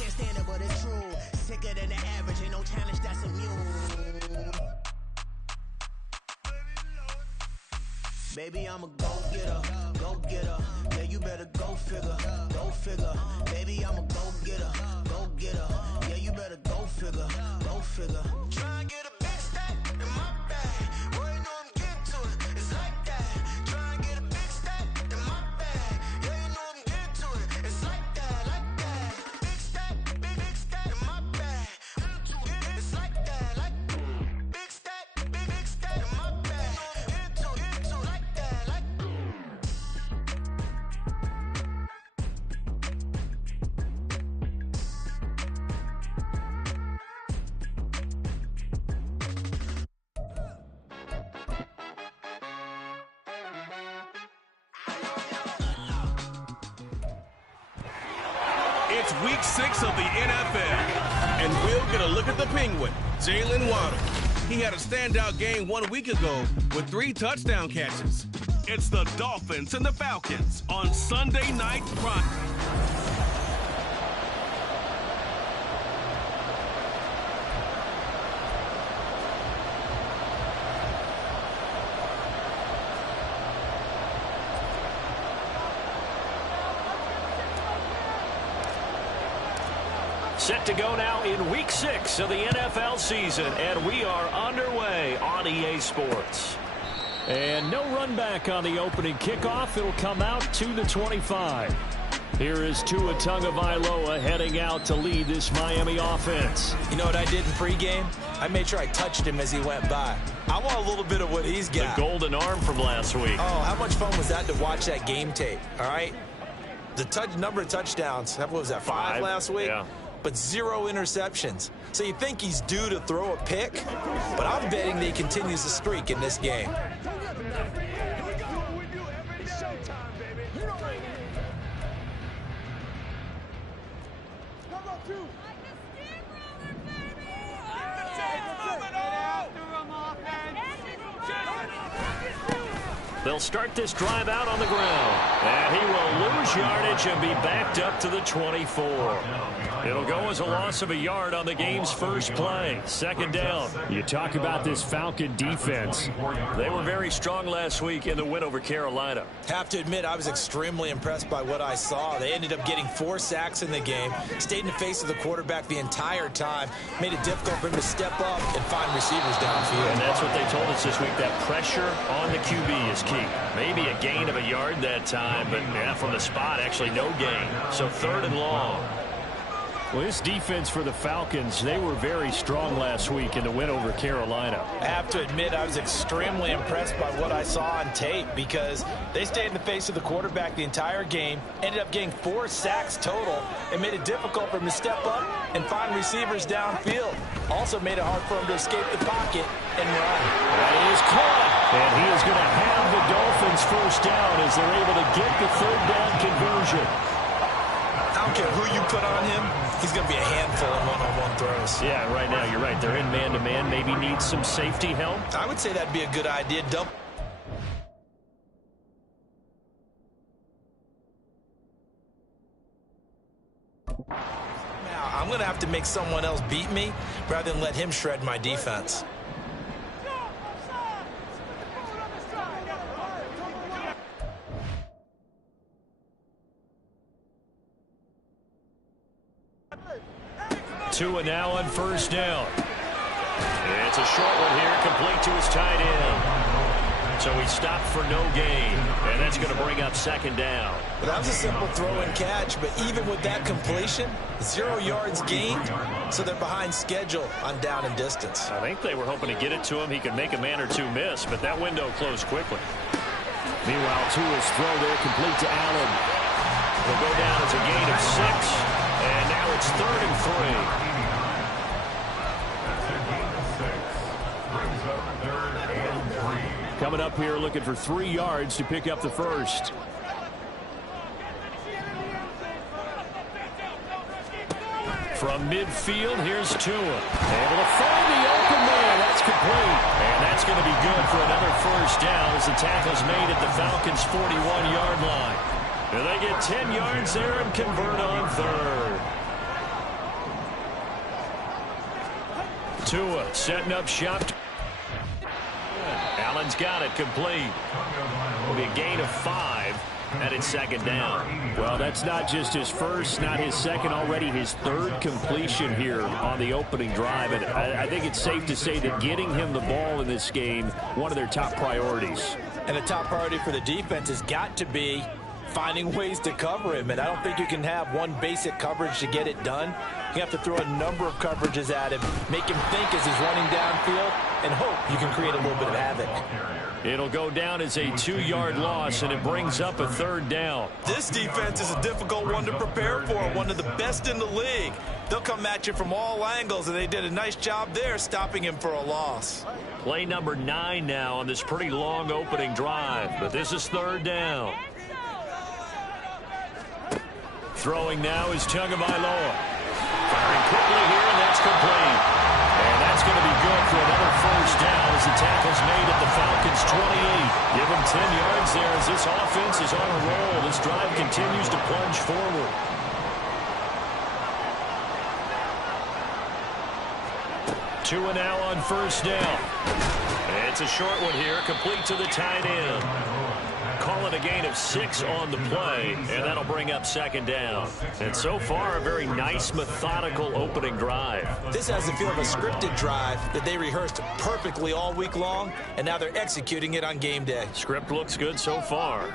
can't stand it, but it's true. Sicker than the average, ain't no challenge that's immune. Baby, I'm a go-getter, go-getter. Yeah, you better go figure, go figure. Baby, I'm a go-getter, go-getter. Yeah, you better go figure, go figure. Try and get a big stack in my bag. Boy, you know I'm getting to it, it's like that. Try and get a big stack in my bag. Yeah, you know I'm getting to it, it's like that, like that. Big stack in my bag. It's like that, like big stack in my bag. Get to like that, like. It's week 6 of the NFL, and we'll get a look at the Penguin, Jalen Waddle. He had a standout game 1 week ago with 3 touchdown catches. It's the Dolphins and the Falcons on Sunday Night Prime. Set to go now in week 6 of the NFL season, and we are underway on EA Sports. And no run back on the opening kickoff. It'll come out to the 25. Here is Tua Tagovailoa heading out to lead this Miami offense. You know what I did in pregame? I made sure I touched him as he went by. I want a little bit of what he's got. The golden arm from last week. Oh, how much fun was that to watch that game tape, all right? The number of touchdowns, what was that, 5 last week? Yeah. But 0 interceptions. So you think he's due to throw a pick, but I'm betting that he continues the streak in this game. They'll start this drive out on the ground. And he will lose yardage and be backed up to the 24. It'll go as a loss of a yard on the game's first play. Second down. You talk about this Falcon defense. They were very strong last week in the win over Carolina. Have to admit, I was extremely impressed by what I saw. They ended up getting 4 sacks in the game, stayed in the face of the quarterback the entire time, made it difficult for him to step up and find receivers downfield. And that's what they told us this week, that pressure on the QB is key. Maybe a gain of a yard that time, but yeah, from the spot, actually no gain. So 3rd and long. Well, this defense for the Falcons, they were very strong last week in the win over Carolina. I have to admit, I was extremely impressed by what I saw on tape because they stayed in the face of the quarterback the entire game, ended up getting 4 sacks total, and made it difficult for him to step up and find receivers downfield. Also made it hard for him to escape the pocket and run. That is caught. And he is going to have the Dolphins first down as they're able to get the 3rd down conversion. I don't care who you put on him, he's going to be a handful in one-on-one throws. Yeah, right now, you're right. They're in man-to-man. Maybe needs some safety help. I would say that'd be a good idea. Now, I'm going to have to make someone else beat me rather than let him shred my defense. Tua now on first down. It's a short one here, complete to his tight end. So he stopped for no gain, and that's going to bring up 2nd down. Well, that was a simple throw and catch, but even with that completion, 0 yards gained, so they're behind schedule on down and distance. I think they were hoping to get it to him. He could make a man or 2 miss, but that window closed quickly. Meanwhile, Tua's throw there complete to Allen. Will go down as a gain of 6, and now it's 3rd and 3. Coming up here looking for 3 yards to pick up the first. From midfield, here's Tua. Able to find the open man. That's complete. And that's going to be good for another first down as the tackle's made at the Falcons' 41-yard line. And they get 10 yards there and convert on 3rd. Tua setting up shop. Allen's got it complete. Will be a gain of 5, and it's second down. Well, that's not just his first, not his second, already his third completion here on the opening drive. And I think it's safe to say that getting him the ball in this game, one of their top priorities. And the top priority for the defense has got to be finding ways to cover him. And I don't think you can have one basic coverage to get it done. You have to throw a number of coverages at him, make him think as he's running downfield, and hope you can create a little bit of havoc. It'll go down as a 2-yard loss, and it brings up a third down. This defense is a difficult one to prepare for, one of the best in the league. They'll come at you from all angles, and they did a nice job there stopping him for a loss. Play number 9 now on this pretty long opening drive, but this is third down. Throwing now is Tagovailoa. Firing quickly here, and that's complete. And that's going to be good for another first down as the tackle's made at the Falcons' 28. Give them 10 yards there as this offense is on a roll. This drive continues to plunge forward. Tua now on first down. It's a short one here, complete to the tight end. Call it a gain of 6 on the play, and that'll bring up second down. And so far, a very nice, methodical opening drive. This has the feel of a scripted drive that they rehearsed perfectly all week long, and now they're executing it on game day. Script looks good so far.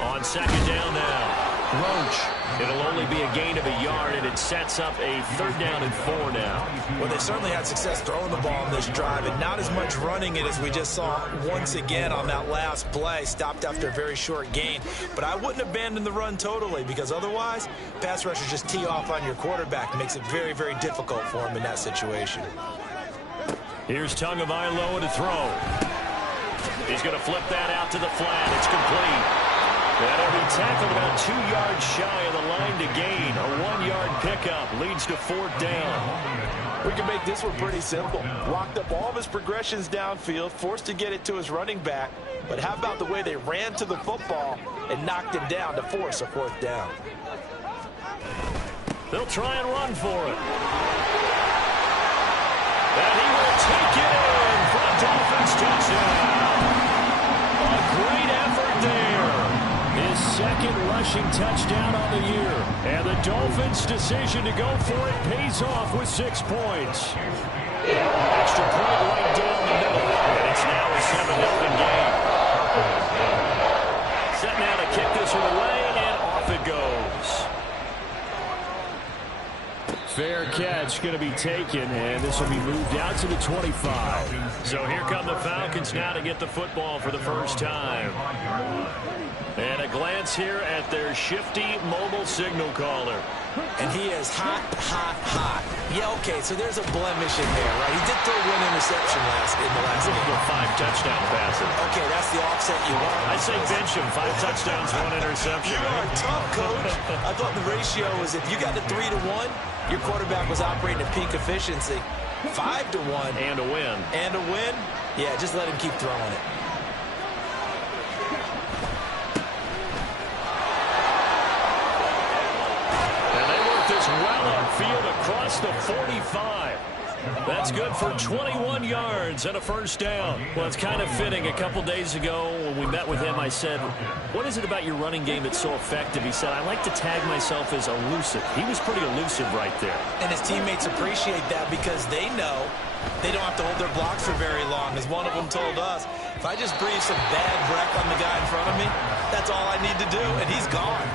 On second down now. Roach. It'll only be a gain of a yard, and it sets up a third down and 4 now. Well, they certainly had success throwing the ball in this drive, and not as much running it as we just saw once again on that last play, stopped after a very short gain. But I wouldn't abandon the run totally, because otherwise, pass rushers just tee off on your quarterback. It makes it very, very difficult for him in that situation. Here's Tagovailoa to throw. He's going to flip that out to the flat. It's complete. That'll be tackled about 2 yards shy of the line to gain. A 1-yard pickup leads to fourth down. We can make this one pretty simple. Blocked up all of his progressions downfield, forced to get it to his running back. But how about the way they ran to the football and knocked him down to force a fourth down? They'll try and run for it. And he will take it in for a Dolphins touchdown. A great effort there. His second rushing touchdown on the year. And the Dolphins' decision to go for it pays off with 6 points. Extra point right down the middle. And it's now a 7-0 game. Set now to kick this one away, and off it goes. Fair catch going to be taken, and this will be moved out to the 25. So here come the Falcons now to get the football for the first time. And a glance here at their shifty mobile signal caller. And he is hot, hot, hot. Yeah, okay, so there's a blemish in there, right? He did throw 1 interception in the last game. 5 touchdown passes. Okay, that's the offset you want. I say bench him. 5 touchdowns, 1 interception. You are tough, coach. I thought the ratio was if you got to 3-1, your quarterback was operating at peak efficiency. 5-1. And a win. And a win? Yeah, just let him keep throwing it. Well upfield across the 45. That's good for 21 yards and a first down. Well, it's kind of fitting. A couple days ago when we met with him, I said, what is it about your running game that's so effective? He said, I like to tag myself as elusive. He was pretty elusive right there. And his teammates appreciate that because they know they don't have to hold their blocks for very long. As one of them told us, if I just breathe some bad breath on the guy in front of me, that's all I need to do, and he's gone.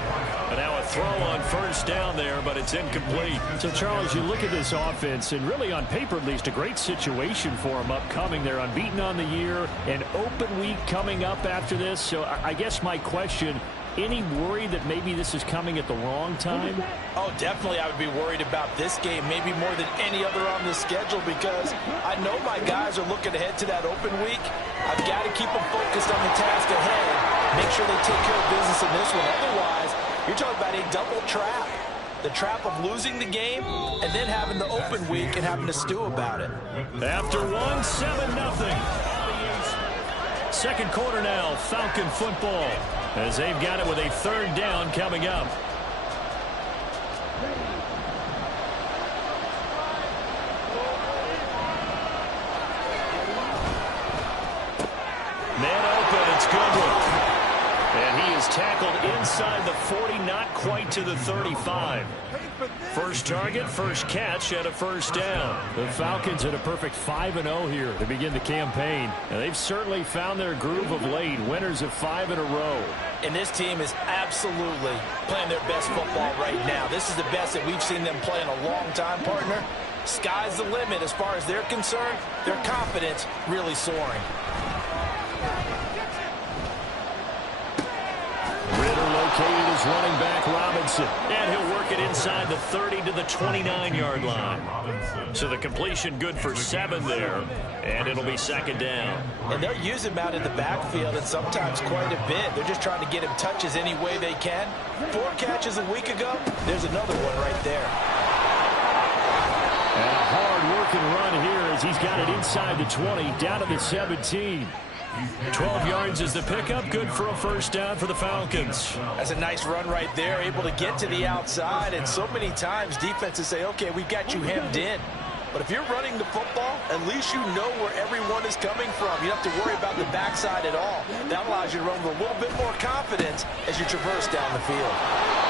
And now a throw on first down there, but it's incomplete. So, Charles, you look at this offense, and really on paper at least, a great situation for them upcoming. They're unbeaten on the year, an open week coming up after this. So I guess my question, any worry that maybe this is coming at the wrong time? Oh, definitely I would be worried about this game, maybe more than any other on the schedule, because I know my guys are looking ahead to that open week. I've got to keep them focused on the task ahead, make sure they take care of business in this one. Otherwise, you're talking about a double trap. The trap of losing the game and then having the open week and having to stew about it. After 1, 7-0. Second quarter now, Falcon football, as they've got it with a third down coming up. quite to the 35. First target, first catch, and a first down. The Falcons at a perfect 5-0 here to begin the campaign. And they've certainly found their groove of late. Winners of 5 in a row. And this team is absolutely playing their best football right now. This is the best that we've seen them play in a long time, partner. Sky's the limit as far as they're concerned. Their confidence really soaring. Ritter located as running back Robinson. And he'll work it inside the 30 to the 29-yard line. So the completion good for 7 there. And it'll be second down. And they'll use him out in the backfield and sometimes quite a bit. They're just trying to get him touches any way they can. 4 catches a week ago. There's another one right there. And a hard-working run here as he's got it inside the 20, down to the 17. 12 yards is the pickup, good for a first down for the Falcons. That's a nice run right there, able to get to the outside. And so many times defenses say, okay, we've got you hemmed in. But if you're running the football, at least you know where everyone is coming from. You don't have to worry about the backside at all. That allows you to run with a little bit more confidence as you traverse down the field.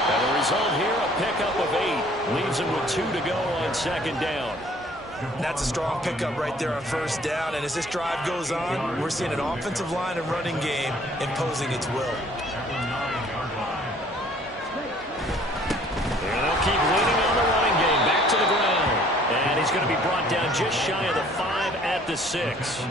And the result here, a pickup of 8. Leaves him with 2 to go on second down. That's a strong pickup right there on first down. And as this drive goes on, we're seeing an offensive line and running game imposing its will. And they'll keep leaning on the running game. Back to the ground. And he's going to be brought down just shy of the 5 at the 6.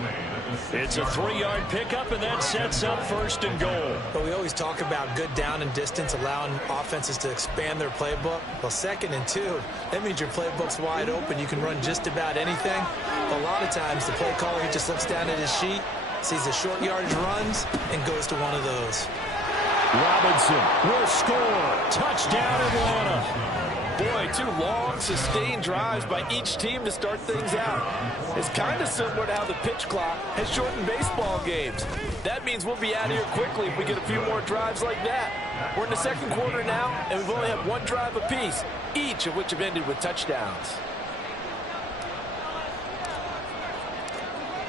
It's a 3-yard pickup, and that sets up first and goal. But we always talk about good down and distance, allowing offenses to expand their playbook. Well, 2nd and 2, that means your playbook's wide open. You can run just about anything. But a lot of times, the play caller, he just looks down at his sheet, sees the short yardage runs, and goes to one of those. Robinson will score. Touchdown, Atlanta. Boy, 2 long, sustained drives by each team to start things out. It's kind of similar to how the pitch clock has shortened baseball games. That means we'll be out of here quickly if we get a few more drives like that. We're in the second quarter now, and we've only had 1 drive apiece, each of which have ended with touchdowns.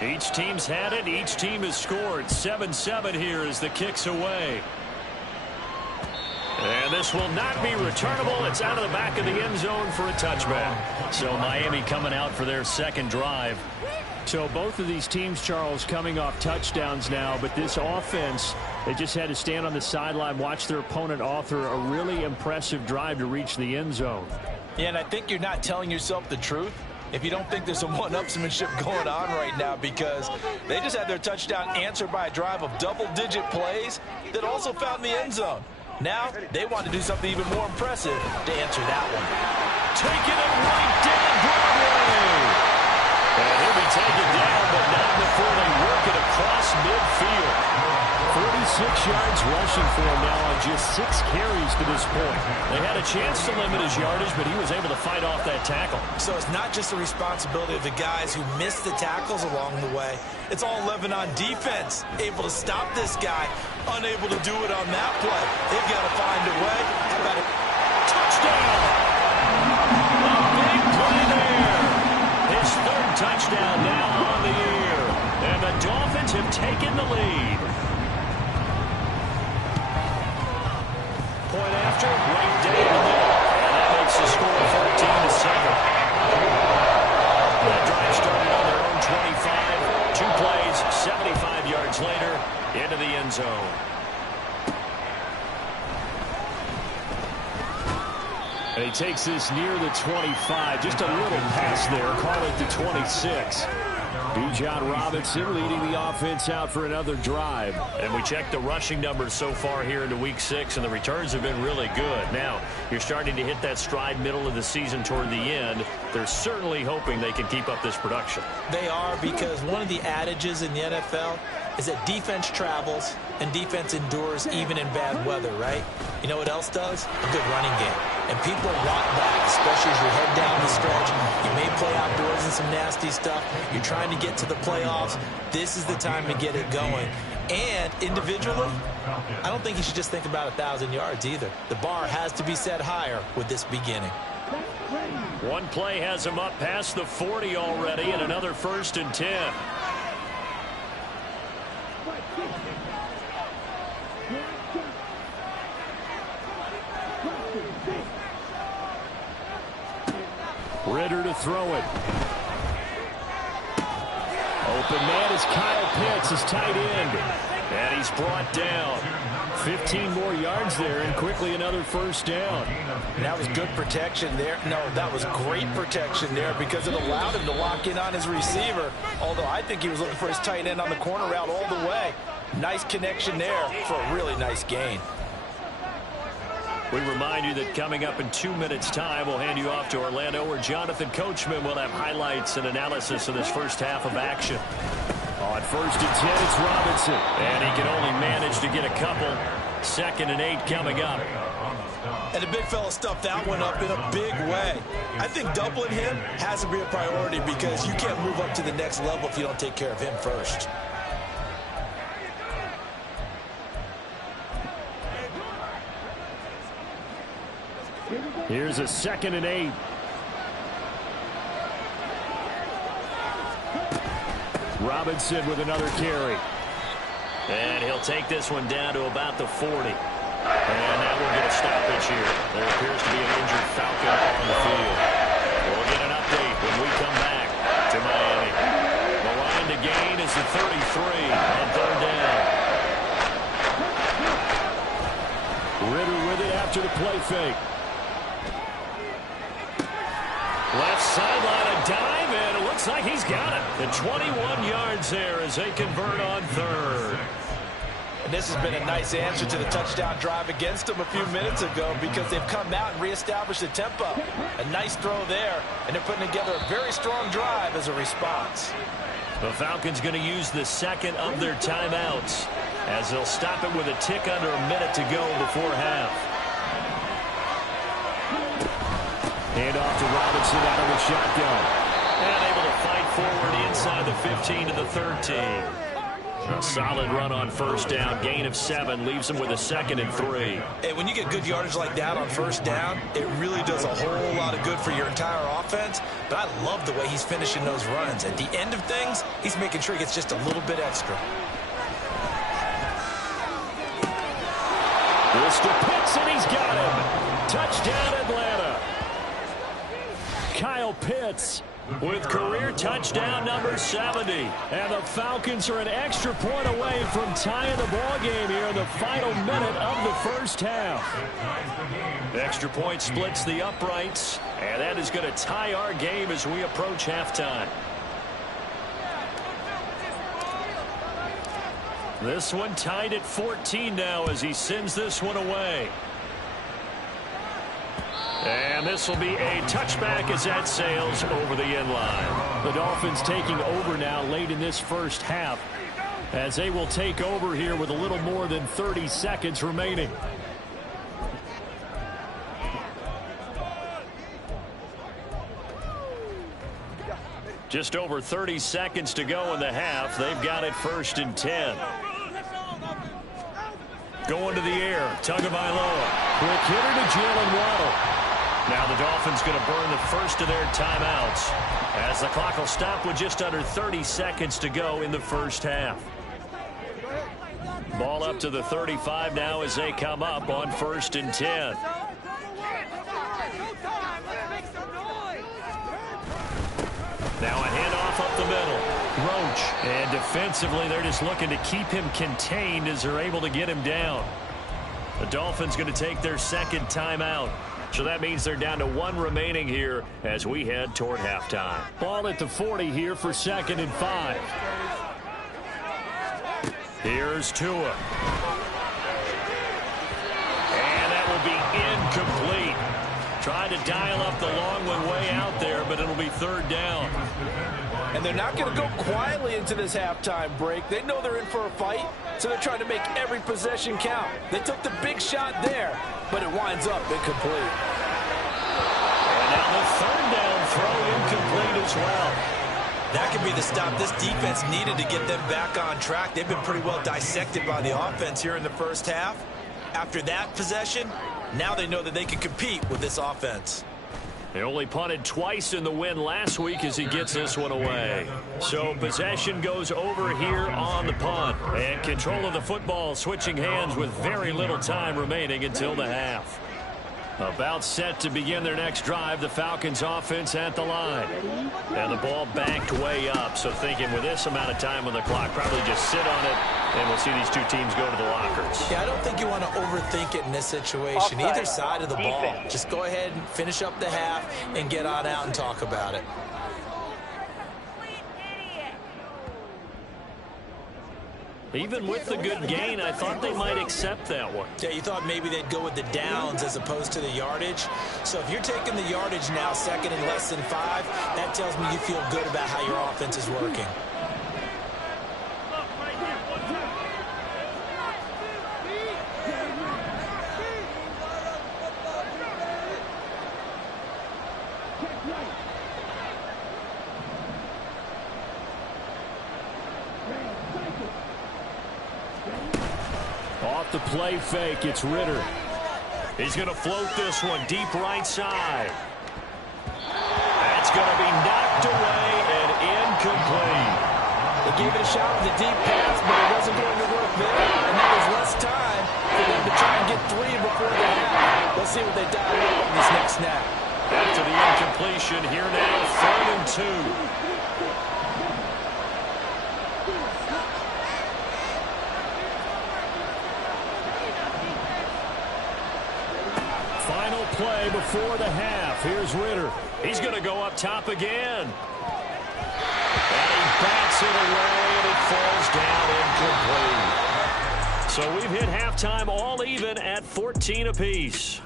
Each team's had it. Each team has scored. 7-7 here as the kick's away. And this will not be returnable. It's out of the back of the end zone for a touchback. So Miami coming out for their second drive. So both of these teams, Charles, coming off touchdowns now, but this offense, they just had to stand on the sideline, watch their opponent author a really impressive drive to reach the end zone. Yeah, and I think you're not telling yourself the truth if you don't think there's some one-upsmanship going on right now, because they just had their touchdown answered by a drive of double-digit plays that also found the end zone. Now, they want to do something even more impressive to answer that one. Taking it right down Broadway. And he'll be taken down, but not before they work it across midfield. 46 yards rushing for him now on just 6 carries to this point. They had a chance to limit his yardage, but he was able to fight off that tackle. So it's not just the responsibility of the guys who missed the tackles along the way. It's all 11 on defense, able to stop this guy, unable to do it on that play. They've got to find a way. How about a touchdown? A big play there. His 3rd touchdown now on the year. And the Dolphins have taken the lead. Point after, right down the middle. And that makes the score 14-7. That drive started on their own 25. 2 plays, 75 yards later, into the end zone. And he takes this near the 25. Just a little pass there. Call it the 26. Bijan Robinson leading the offense out for another drive. And we checked the rushing numbers so far here into week 6, and the returns have been really good. Now, you're starting to hit that stride middle of the season toward the end. They're certainly hoping they can keep up this production. They are, because one of the adages in the NFL is that defense travels and defense endures even in bad weather, right? You know what else does? A good running game. And people want that, especially as you head down the stretch. You may play outdoors in some nasty stuff. You're trying to get to the playoffs. This is the time to get it going. And individually, I don't think you should just think about 1,000 yards either. The bar has to be set higher with this beginning. One play has him up past the 40 already, and another 1st and 10. Ritter to throw it. Open man is Kyle Pitts, his tight end. And he's brought down. 15 more yards there, and quickly another first down. And that was good protection there. No, that was great protection there because it allowed him to lock in on his receiver. Although I think he was looking for his tight end on the corner route all the way. Nice connection there for a really nice gain. We remind you that coming up in 2 minutes' time, we'll hand you off to Orlando, where Jonathan Coachman will have highlights and analysis of this first half of action. On 1st and 10, it's Robinson. And he can only manage to get a couple. 2nd and 8 coming up. And the big fella stuffed that one up in a big way. I think doubling him has to be a priority because you can't move up to the next level if you don't take care of him first. Here's a 2nd and 8. Robinson with another carry. And he'll take this one down to about the 40. And now we'll get a stoppage here. There appears to be an injured Falcon on the field. We'll get an update when we come back to Miami. The line to gain is the 33 on 3rd down. Ritter with it after the play fake. Left sideline, a dive, and it looks like he's got it. And 21 yards there as they convert on 3rd. And this has been a nice answer to the touchdown drive against them a few minutes ago because they've come out and reestablished the tempo. A nice throw there, and they're putting together a very strong drive as a response. The Falcons going to use the 2nd of their timeouts as they'll stop it with a tick under a minute to go before half. Hand off to Robinson out of the shotgun. And able to fight forward inside the 15 to the 13. A solid run on 1st down. Gain of 7 leaves him with a 2nd and 3. Hey, when you get good yardage like that on 1st down, it really does a whole lot of good for your entire offense. But I love the way he's finishing those runs. At the end of things, he's making sure he gets just a little bit extra. This to Pitts, and he's got him. Touchdown, Atlanta. Kyle Pitts with career touchdown number 70. And the Falcons are an extra point away from tying the ball game here in the final minute of the first half. Extra point splits the uprights, and that is going to tie our game as we approach halftime. This one tied at 14 now as he sends this one away. And this will be a touchback as that sails over the end line. The Dolphins taking over now late in this first half as they will take over here with a little more than 30 seconds remaining. Just over 30 seconds to go in the half. They've got it 1st and 10. Going to the air. Tagovailoa. Quick hitter to Jalen Waddle. Now the Dolphins going to burn the first of their timeouts as the clock will stop with just under 30 seconds to go in the first half. Ball up to the 35 now as they come up on 1st and 10. Now a handoff up the middle. Roach. And defensively, they're just looking to keep him contained as they're able to get him down. The Dolphins going to take their 2nd timeout. So that means they're down to 1 remaining here as we head toward halftime. Ball at the 40 here for 2nd and 5. Here's Tua. And that will be incomplete. Trying to dial up the long one way out there, but it'll be 3rd down. And they're not going to go quietly into this halftime break. They know they're in for a fight, so they're trying to make every possession count. They took the big shot there, but it winds up incomplete. And now the 3rd down throw incomplete as well. That could be the stop this defense needed to get them back on track. They've been pretty well dissected by the offense here in the first half. After that possession, now they know that they can compete with this offense. They only punted twice in the win last week as he gets this one away. So possession goes over here on the punt. And control of the football switching hands with very little time remaining until the half. About set to begin their next drive, the Falcons offense at the line. And the ball backed way up, so thinking with this amount of time on the clock, probably just sit on it, and we'll see these two teams go to the lockers. Yeah, I don't think you want to overthink it in this situation. Either side of the ball. Just go ahead and finish up the half and get on out and talk about it. Even with the good gain, I thought they might accept that one. Yeah, you thought maybe they'd go with the downs as opposed to the yardage. So if you're taking the yardage now, second and less than 5, that tells me you feel good about how your offense is working. Off the play fake, it's Ritter. He's going to float this one deep right side. That's going to be knocked away and incomplete. They gave it a shot with a deep pass, but it wasn't going to work there. And now there's less time for them to try and get 3 before the half. Let's see what they dial up on this next snap. After the incompletion, here now, 3rd and 2. Final play before the half. Here's Ritter. He's going to go up top again. And he bats it away, and it falls down incomplete. So we've hit halftime all even at 14 apiece.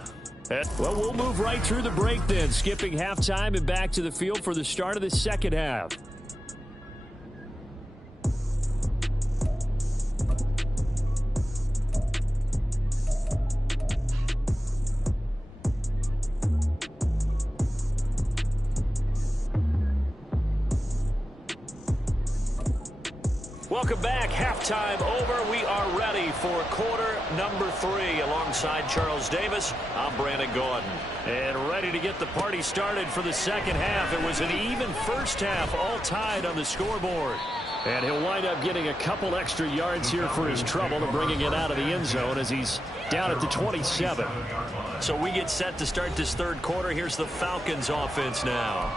Well, we'll move right through the break then, skipping halftime and back to the field for the start of the second half. Welcome back. Halftime over. We are ready for quarter number 3. Alongside Charles Davis, I'm Brandon Gordon. And ready to get the party started for the second half. It was an even first half, all tied on the scoreboard. And he'll wind up getting a couple extra yards here for his trouble and bringing it out of the end zone as he's down at the 27. So we get set to start this third quarter. Here's the Falcons offense now.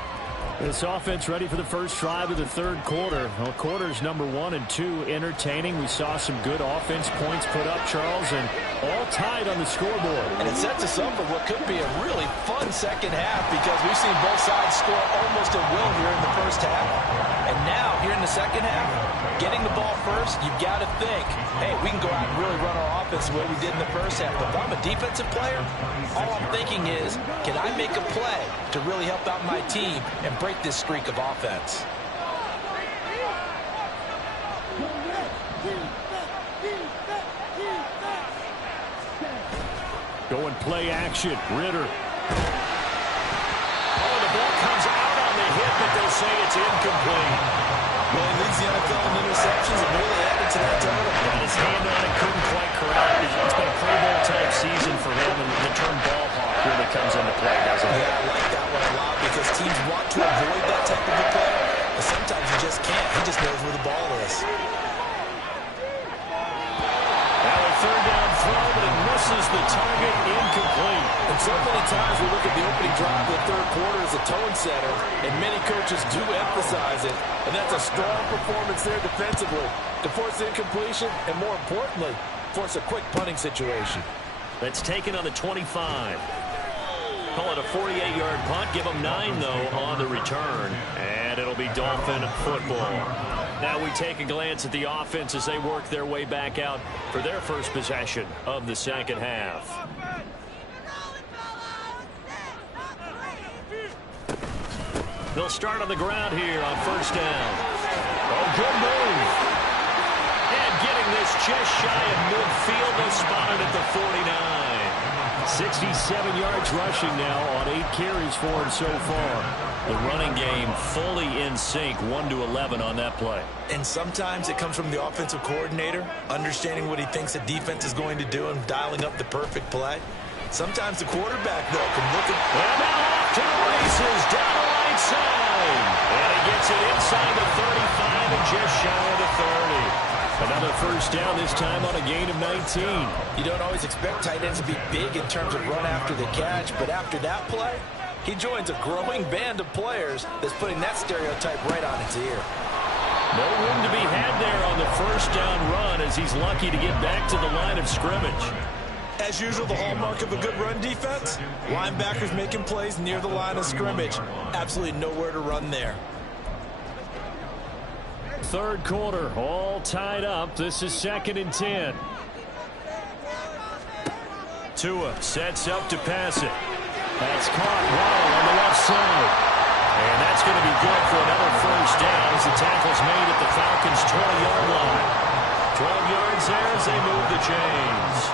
This offense ready for the first drive of the third quarter. Well, quarters number 1 and 2 entertaining. We saw some good offense points put up, Charles, and all tied on the scoreboard. And it sets us up for what could be a really fun second half because we've seen both sides score almost at will here in the first half. And now, here in the second half, getting the ball first, you've got to think, hey, we can go out and really run our offense the way we did in the first half. But if I'm a defensive player, all I'm thinking is, can I make a play to really help out my team and break this streak of offense? Going play action. Ritter. Oh, the ball comes out on the hit, but they'll say it's incomplete. Well, he leads the NFL in interceptions and really added to that total. And his hand on it couldn't quite correct. It's been a Pro Bowl type season for him, and the term ball hawk really comes into play, doesn't it? Yeah, I like that one a lot because teams want to avoid that type of a play, but sometimes you just can't. He just knows where the ball is. Now a third down throw, but it misses the target, incomplete. And so many times we look at the opening drive of the third quarter as a tone setter, and many coaches do emphasize it, and that's a strong performance there defensively to force incompletion and, more importantly, force a quick punting situation. That's taken on the 25. Call it a 48-yard punt. Give them 9, though, on the return. And it'll be Dolphin football. Now we take a glance at the offense as they work their way back out for their first possession of the second half. They'll start on the ground here on first down. Oh, good move. And getting this just shy of midfield. They spotted at the 49. 67 yards rushing now on 8 carries for him so far. The running game fully in sync, 1-11 on that play. And sometimes it comes from the offensive coordinator, understanding what he thinks the defense is going to do and dialing up the perfect play. Sometimes the quarterback, though, can look at... And now off to the races, down the right side. And he gets it inside the 35 and just shy of the 30. Another first down, this time on a gain of 19. You don't always expect tight ends to be big in terms of run after the catch, but after that play, he joins a growing band of players that's putting that stereotype right on its ear. No room to be had there on the first down run as he's lucky to get back to the line of scrimmage. As usual, the hallmark of a good run defense, linebackers making plays near the line of scrimmage. Absolutely nowhere to run there. Third quarter, all tied up. This is 2nd and 10. Tua sets up to pass it. That's caught well on the left side. And that's going to be good for another first down as the tackle's made at the Falcons' 20-yard line. 12 yards there as they move the chains.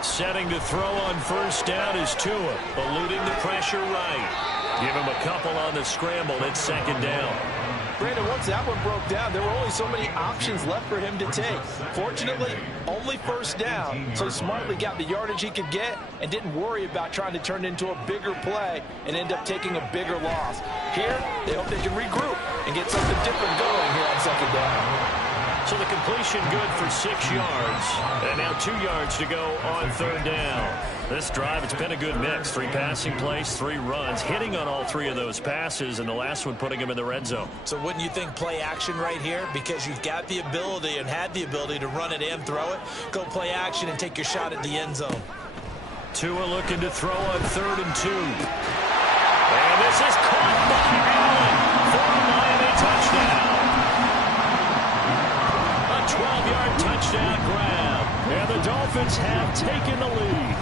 Setting to throw on first down is Tua, eluding the pressure right. Give him a couple on the scramble. It's 2nd down. Brandon, once that one broke down, there were only so many options left for him to take. Fortunately, only first down, so he smartly got the yardage he could get and didn't worry about trying to turn it into a bigger play and end up taking a bigger loss. Here, they hope they can regroup and get something different going here on 2nd down. So the completion good for 6 yards. And now 2 yards to go on 3rd down. This drive, it's been a good mix. 3 passing plays, 3 runs, hitting on all 3 of those passes, and the last one putting him in the red zone. So wouldn't you think play action right here? Because you've got the ability and had the ability to run it and throw it. Go play action and take your shot at the end zone. Tua looking to throw on 3rd and 2. And this is caught by Allen for a Miami touchdown. 12-yard touchdown grab. And the Dolphins have taken the lead.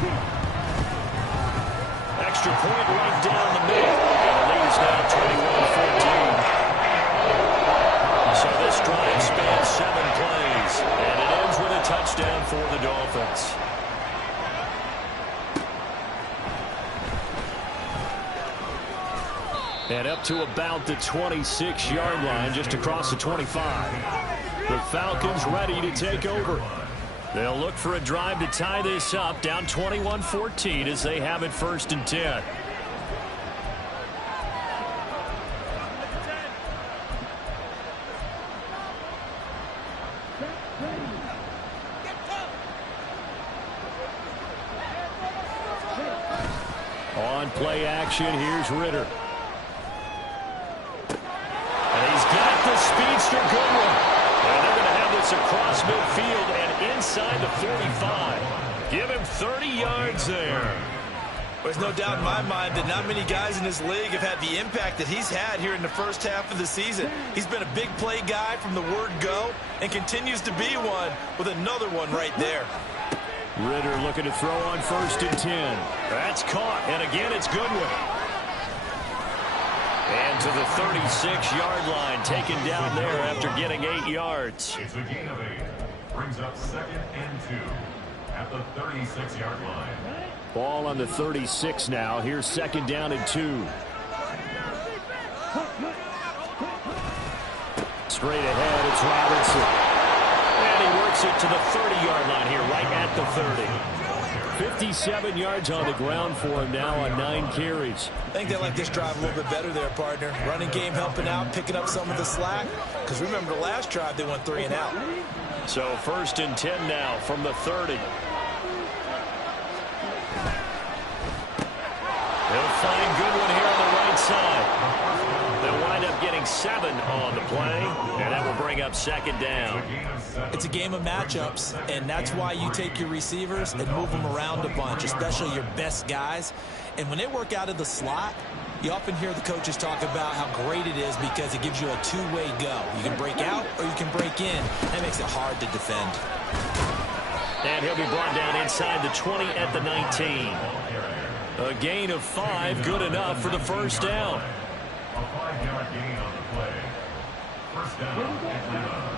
Extra point right down the middle. And the lead is now 21-14. So this drive spans 7 plays. And it ends with a touchdown for the Dolphins. And up to about the 26-yard line, just across the 25. The Falcons ready to take over. They'll look for a drive to tie this up, down 21-14 as they have it 1st and 10. On play action, here's Ritter. And he's got the speedster Goodwin. And they're going to have this across midfield and inside the 45. Give him 30 yards there. There's no doubt in my mind that not many guys in this league have had the impact that he's had here in the first half of the season. He's been a big play guy from the word go and continues to be one with another one right there. Ritter looking to throw on 1st and 10. That's caught, and again it's Goodwin. And to the 36-yard line, taken down there after getting 8 yards. It's a gain of 8. Brings up 2nd and 2 at the 36-yard line. Ball on the 36 now. Here's 2nd down and 2. Straight ahead, it's Robinson. And he works it to the 30-yard line here, right at the 30. 57 yards on the ground for him now on 9 carries. I think they like this drive a little bit better there, partner. Running game helping out, picking up some of the slack. Because remember the last drive, they went 3 and out. So 1st and 10 now from the 30. They'll find Goodwin here on the right side. They'll wind up getting 7 on the play, and that will bring up 2nd down. It's a game of matchups, and that's why you take your receivers and move them around a bunch, especially your best guys. And when they work out of the slot, you often hear the coaches talk about how great it is because it gives you a two-way go. You can break out or you can break in. That makes it hard to defend. And he'll be brought down inside the 20 at the 19. A gain of 5, good enough for the first down. A 5-yard gain on the play. First down, Atlanta.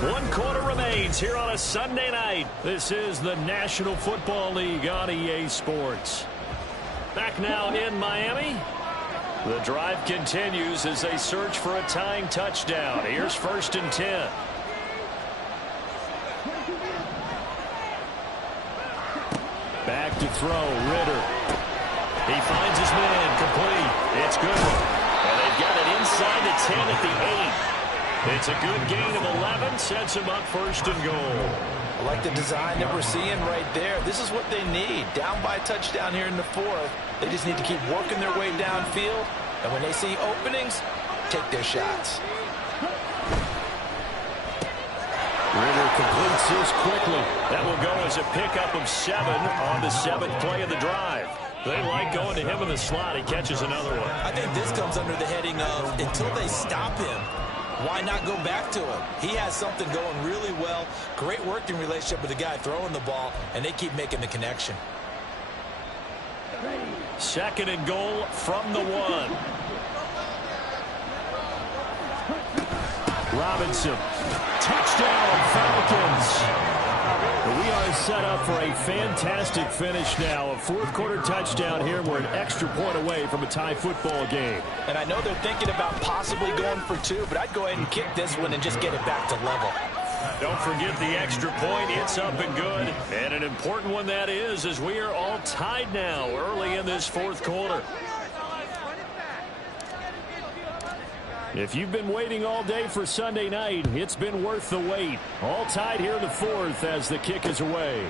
One quarter remains here on a Sunday night. This is the National Football League on EA Sports. Back now in Miami. The drive continues as they search for a tying touchdown. Here's 1st and 10. to throw. Ritter. He finds his man. Complete. It's good. And they've got it inside the 10 at the 8. It's a good gain of 11. Sets him up first and goal. I like the design that we're seeing right there. This is what they need. Down by a touchdown here in the 4th. They just need to keep working their way downfield. And when they see openings, take their shots. Ritter completes his quickly. That will go as a pickup of 7 on the 7th play of the drive. They like going to him in the slot. He catches another one. I think this comes under the heading of until they stop him, why not go back to him? He has something going really well. Great working relationship with the guy throwing the ball, and they keep making the connection. 2nd and goal from the 1. Robinson. Touchdown, Falcons. We are set up for a fantastic finish now. A 4th quarter touchdown here. We're an extra point away from a tie football game. And I know they're thinking about possibly going for 2, but I'd go ahead and kick this one and just get it back to level. Don't forget the extra point. It's up and good. And an important one that is, as we are all tied now early in this 4th quarter. If you've been waiting all day for Sunday night, it's been worth the wait. All tied here in the 4th as the kick is away.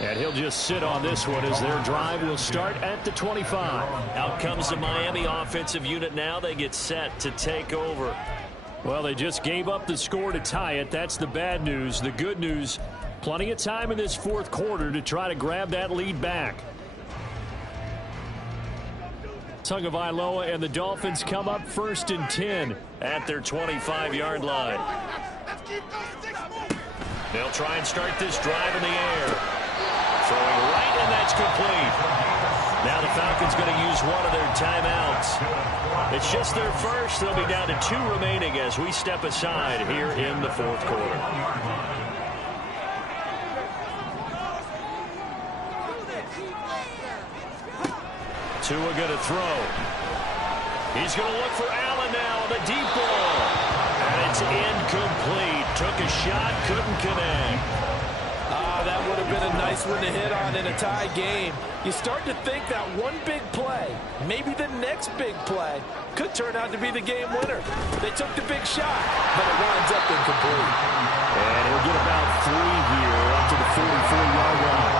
And he'll just sit on this one as their drive will start at the 25. Out comes the Miami offensive unit now. They get set to take over. Well, they just gave up the score to tie it. That's the bad news. The good news, plenty of time in this 4th quarter to try to grab that lead back. Tagovailoa and the Dolphins come up 1st and 10 at their 25-yard line. They'll try and start this drive in the air. Throwing right, and that's complete. Now the Falcons going to use one of their timeouts. It's just their first. They'll be down to 2 remaining as we step aside here in the 4th quarter. Tua going to throw. He's going to look for Allen now, the deep ball. And it's incomplete. Took a shot, couldn't connect. That would have been a nice one to hit on in a tie game. You start to think that one big play, maybe the next big play, could turn out to be the game winner. They took the big shot, but it winds up incomplete. And he'll get about 3 here up to the 44-yard line.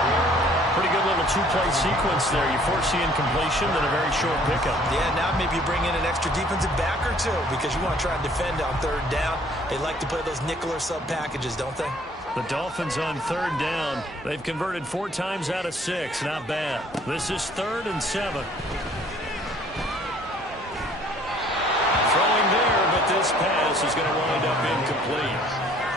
Pretty good little 2-play sequence there. You force the incompletion, then a very short pickup. Yeah, now maybe you bring in an extra defensive back or 2 because you want to try and defend on 3rd down. They like to play those nickel or sub packages, don't they? The Dolphins on 3rd down. They've converted 4 times out of 6. Not bad. This is 3rd and 7. Throwing there, but this pass is going to wind up incomplete.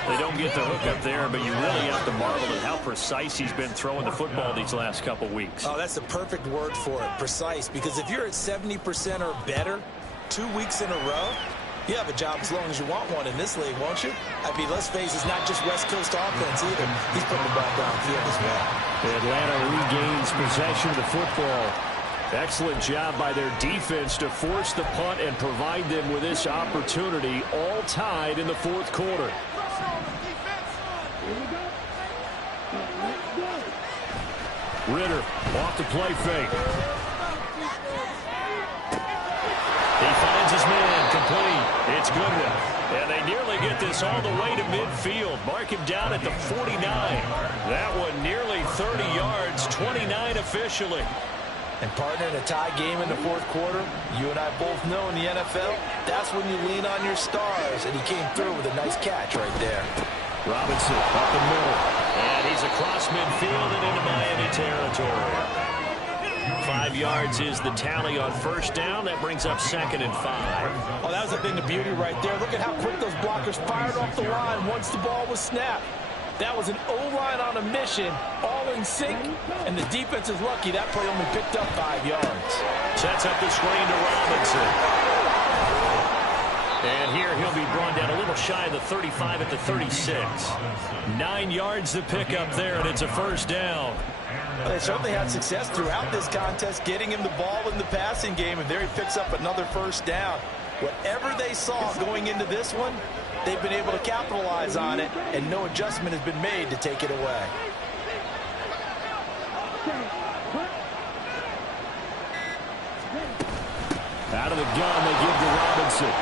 They don't get the hook up there, but you really have to marvel at how precise he's been throwing the football these last couple weeks. Oh, that's the perfect word for it, precise. Because if you're at 70% or better 2 weeks in a row, you have a job as long as you want one in this league, won't you? I mean, let's face it, it's not just West Coast offense either. He's putting the ball downfield as well. Atlanta regains possession of the football. Excellent job by their defense to force the punt and provide them with this opportunity, all tied in the 4th quarter. Ritter off the play fake. He finds his man, complete. It's Goodwin. And they nearly get this all the way to midfield. Mark him down at the 49. That one nearly 30 yards, 29 officially. And partner, in a tie game in the 4th quarter, you and I both know in the NFL, that's when you lean on your stars. And he came through with a nice catch right there. Robinson up the middle. And he's across midfield and into Miami territory. 5 yards is the tally on 1st down. That brings up 2nd and 5. Oh, that was a thing of beauty right there. Look at how quick those blockers fired off the line once the ball was snapped. That was an O-line on a mission, all in sync, and the defense is lucky that play only picked up 5 yards. Sets up the screen to Robinson. And here he'll be brought down a little shy of the 35 at the 36. 9 yards to pick up there, and it's a 1st down. Well, they certainly had success throughout this contest, getting him the ball in the passing game, and there he picks up another 1st down. Whatever they saw going into this one, they've been able to capitalize on it, and no adjustment has been made to take it away. Out of the gun, they give to Robinson.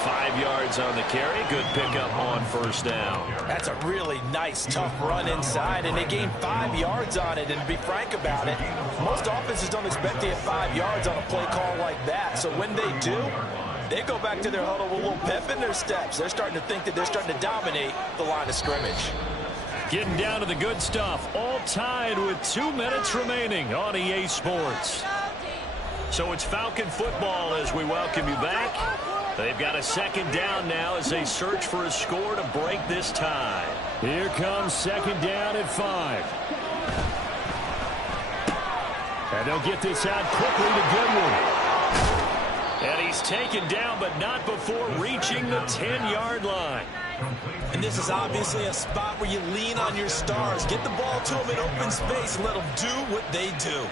5 yards on the carry. Good pickup on first down. That's a really nice, tough run inside, and they gained 5 yards on it. And to be frank about it, most offenses don't expect to get 5 yards on a play call like that. So when they do, they go back to their huddle with a little pep in their steps. They're starting to think that they're starting to dominate the line of scrimmage. Getting down to the good stuff. All tied with 2 minutes remaining on EA Sports. So it's Falcon football as we welcome you back. They've got a second down now as they search for a score to break this tie. Here comes second down at 5. And they'll get this out quickly to Goodwin. And he's taken down, but not before reaching the 10-yard line. And this is obviously a spot where you lean on your stars. Get the ball to them in open space. Let them do what they do.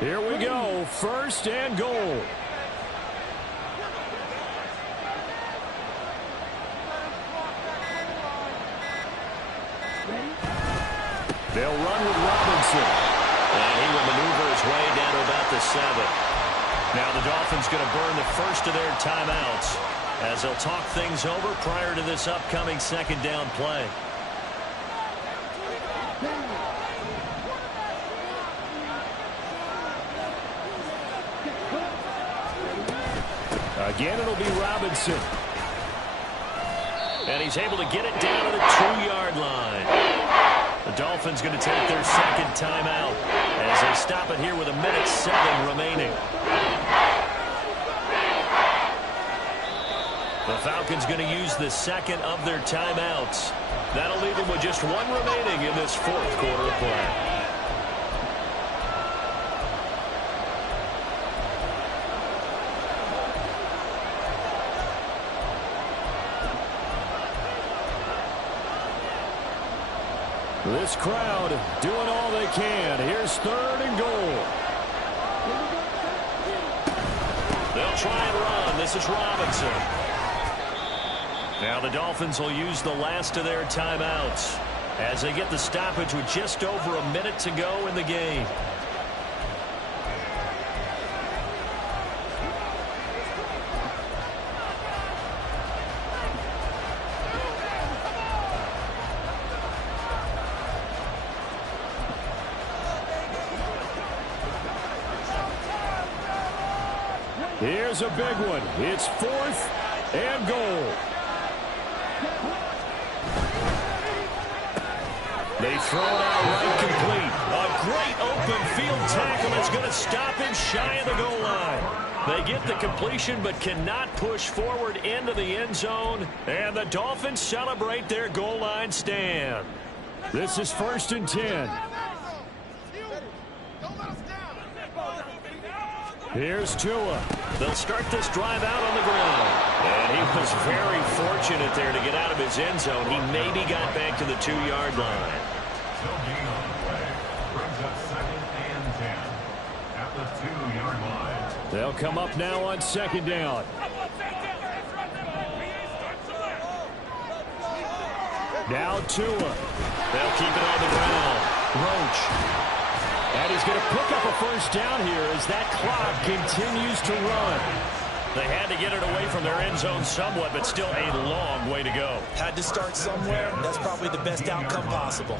Here we go. First and goal. They'll run with Robinson. And he will maneuver his way down to about the 7. Now the Dolphins going to burn the first of their timeouts as they'll talk things over prior to this upcoming second down play. Again, it'll be Robinson. And he's able to get it down to the 2-yard line. The Dolphins going to take their second timeout as they stop it here with 1:07 remaining. The Falcons going to use the second of their timeouts. That'll leave them with just 1 remaining in this fourth quarter of play. This crowd doing all they can. Here's third and goal. They'll try and run. This is Robinson. Now the Dolphins will use the last of their timeouts as they get the stoppage with just over 1 minute to go in the game. Here's a big one. It's fourth and goal. They throw it out right complete. A great open field tackle that's going to stop him shy of the goal line. They get the completion but cannot push forward into the end zone. And the Dolphins celebrate their goal line stand. This is first and 10. Here's Tua. They'll start this drive out on the ground. And he was very fortunate there to get out of his end zone. He maybe got back to the 2-yard line. They'll come up now on second down. Now Tua. They'll keep it on the ground. Roach. And he's going to pick up a first down here as that clock continues to run. They had to get it away from their end zone somewhat, but still a long way to go. Had to start somewhere. That's probably the best outcome possible.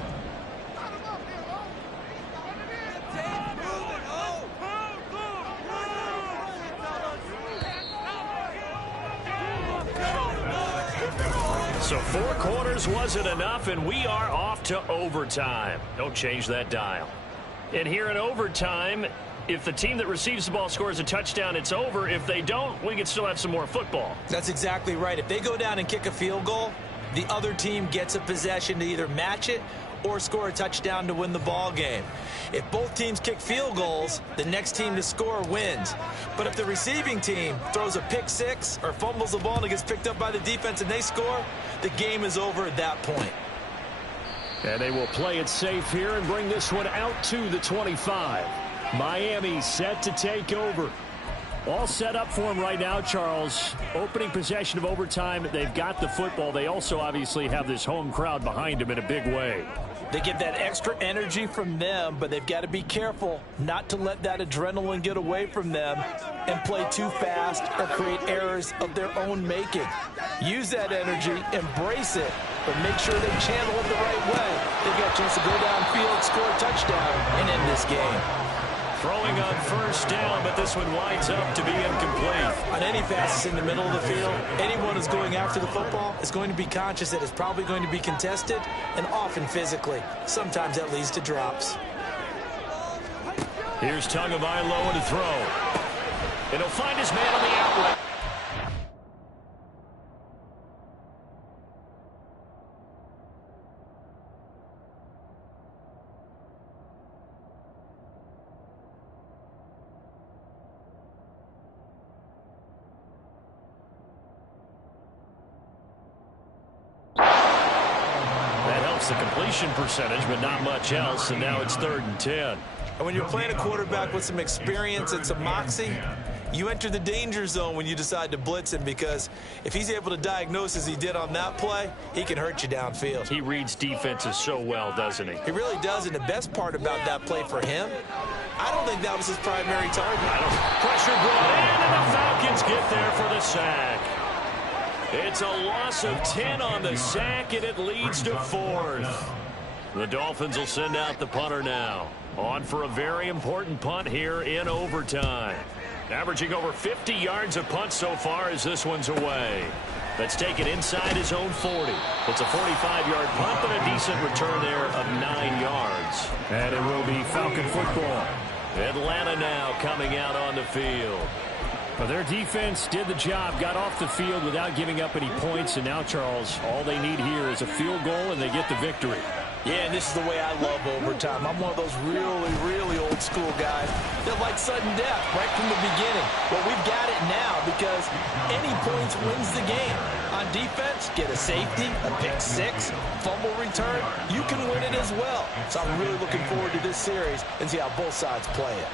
So 4 quarters wasn't enough, and we are off to overtime. Don't change that dial. And here in overtime, if the team that receives the ball scores a touchdown, it's over. If they don't, we can still have some more football. That's exactly right. If they go down and kick a field goal, the other team gets a possession to either match it or score a touchdown to win the ball game. If both teams kick field goals, the next team to score wins. But if the receiving team throws a pick six or fumbles the ball and it gets picked up by the defense and they score, the game is over at that point. And they will play it safe here and bring this one out to the 25. Miami set to take over. All set up for them right now, Charles. Opening possession of overtime. They've got the football. They also obviously have this home crowd behind them in a big way. They get that extra energy from them, but they've got to be careful not to let that adrenaline get away from them and play too fast or create errors of their own making. Use that energy, embrace it, but make sure they channel it the right way. They've got a chance to go downfield, score a touchdown, and end this game. Throwing on first down, but this one winds up to be incomplete. On any pass that's in the middle of the field, anyone who's going after the football is going to be conscious that it's probably going to be contested and often physically. Sometimes that leads to drops. Here's Tagovailoa to throw. And he'll find his man on the outlet. The completion percentage, but not much else, and now it's 3rd and 10. And when you're playing a quarterback with some experience and some moxie, you enter the danger zone when you decide to blitz him, because if he's able to diagnose as he did on that play, he can hurt you downfield. He reads defenses so well, doesn't he? He really does, and the best part about that play for him, I don't think that was his primary target. Pressure brought in, and the Falcons get there for the sack. It's a loss of 10 on the sack, and it leads to 4th. The Dolphins will send out the punter now. On for a very important punt here in overtime. Averaging over 50 yards a punt so far as this one's away. That's taken inside his own 40. It's a 45-yard punt, but a decent return there of 9 yards. And it will be Falcon football. Atlanta now coming out on the field. Well, their defense did the job, got off the field without giving up any points, and now, Charles, all they need here is a field goal, and they get the victory. Yeah, and this is the way I love overtime. I'm one of those really, really old school guys that like sudden death right from the beginning. Well, we've got it now because any points wins the game. On defense, get a safety, a pick six, fumble return, you can win it as well. So I'm really looking forward to this series and see how both sides play it.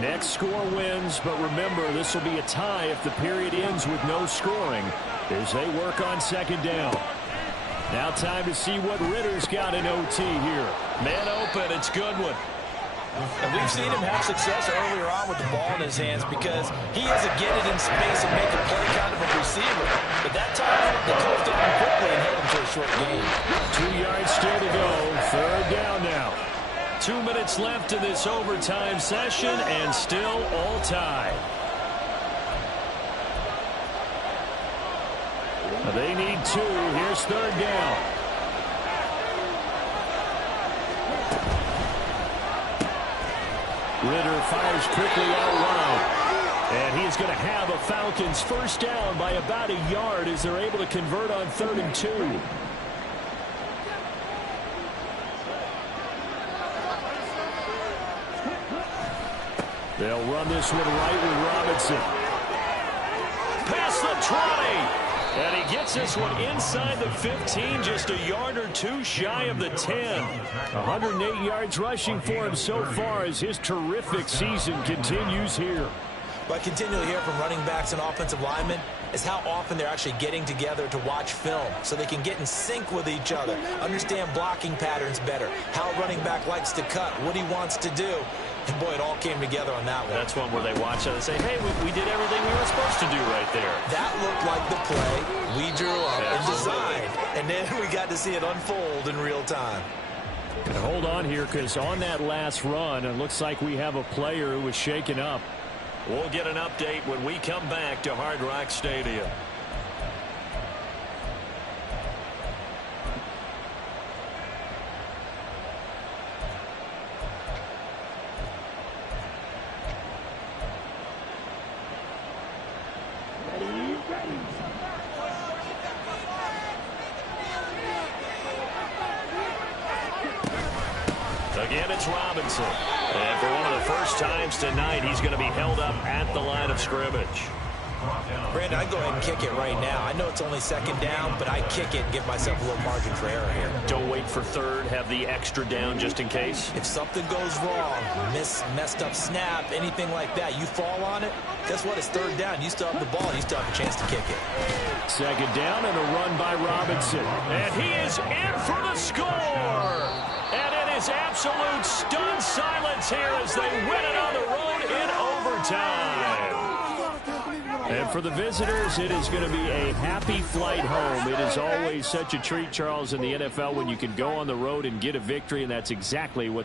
Next score wins, but remember, this will be a tie if the period ends with no scoring as they work on 2nd down. Now time to see what Ritter's got in OT here. Man open, it's Goodwin. And we've seen him have success earlier on with the ball in his hands because he is a get it in space and make a play kind of a receiver. But that time, they closed on him quickly and held him to a short game. 2 yards still to go. 3rd down now. 2 minutes left in this overtime session, and still all tied. They need 2. Here's 3rd down. Ritter fires quickly out loud. And he's going to have a Falcons first down by about a yard as they're able to convert on 3rd and 2. They'll run this one right with Robinson. Past the 20. And he gets this one inside the 15, just a yard or 2 shy of the 10. 108 yards rushing for him so far as his terrific season continues here. What I continually hear from running backs and offensive linemen is how often they're actually getting together to watch film so they can get in sync with each other, understand blocking patterns better, how a running back likes to cut, what he wants to do. And, boy, it all came together on that one. That's one where they watch it and say, hey, we did everything we were supposed to do right there. That looked like the play we drew up and designed, and then we got to see it unfold in real time. And hold on here, because on that last run, it looks like we have a player who was shaken up. We'll get an update when we come back to Hard Rock Stadium. Again, it's Robinson. And for one of the first times tonight, he's going to be held up at the line of scrimmage. brought down. Brandon, I go ahead and kick it right now. I know it's only second down, but I kick it and give myself a little margin for error here. Don't wait for third. Have the extra down just in case. If something goes wrong, messed up snap, anything like that, you fall on it, guess what? It's third down. You still have the ball. You still have a chance to kick it. Second down and a run by Robinson. And he is in for the score. And it is absolute stunned silence here as they win it on the road in overtime. And for the visitors, it is going to be a happy flight home. It is always such a treat, Charles, in the NFL when you can go on the road and get a victory, and that's exactly what they